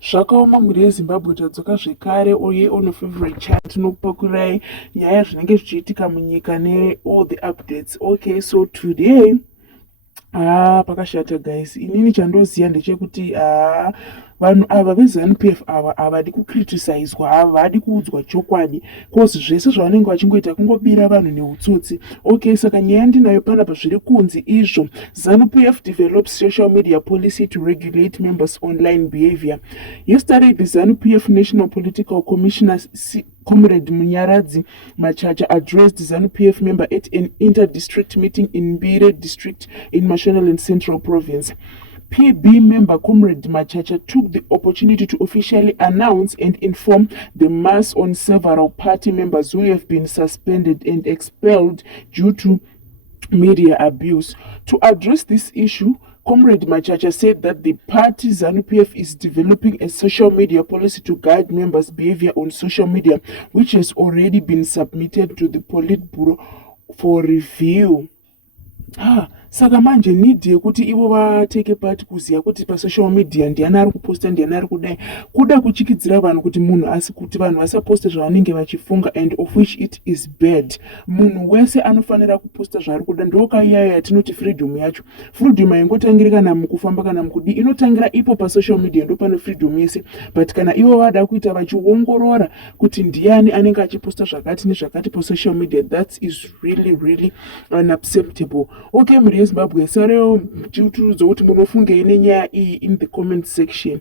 Zvakaoma mhuri yeZimbabwe tadzoka zvekare uye on favorite chat tinokupakurai nyaya zvinenge zvichiitika munyika all the updates. Okay, so today pakashata guys. Inini chandoziva ndechekuti vanhu ava veZanu-PF ava havadi kukritisaizwa, havadi kuudzwa chokwadi, cause zvese zvavanenge vachingoita kungobira vanhu neutsotsi. Okay, saka nyaya yandinayo panapa zviri kunzi izvo Zanu-PF develops social media policy to regulate members' online behavior. Yesterday, the Zanu-PF National Political Commissioner Comrade Munyaradzi Machacha addressed Zanu-PF member at an inter-district meeting in Mbire district in Mashonaland Central Province. PB member Comrade Machacha took the opportunity to officially announce and inform the mass on several party members who have been suspended and expelled due to media abuse. To address this issue, Comrade Machacha said that the party Zanu-PF is developing a social media policy to guide members' behavior on social media, which has already been submitted to the Politburo for review. Saka manje need yekuti ivo vateke part kuziya kuti pasocial media ndiani ari kuposta ndiani ari kudai, kuda kuchikidzira vanhu kuti munhu asi kuti vanhu vasaposte zvavanenge vachifunga, and of which it is bad. Munhu wese anofanira kuposta zvaari kuda. Ndokaiyayo yatinoti freedom yacho. Freedom haingotangira kana mukufamba kana mukudi, inotangira ipo pasocial media, ndo pane freedom yese. But kana ivo vada kuita vachiongorora kuti ndiani anenge achiposta zvakati nezvakati pasocial media, that is really unacceptable. Okay, mhuri yeZimbabwe, sareo chiuturudzo kuti munofungei nenyaya iyi in the comment section.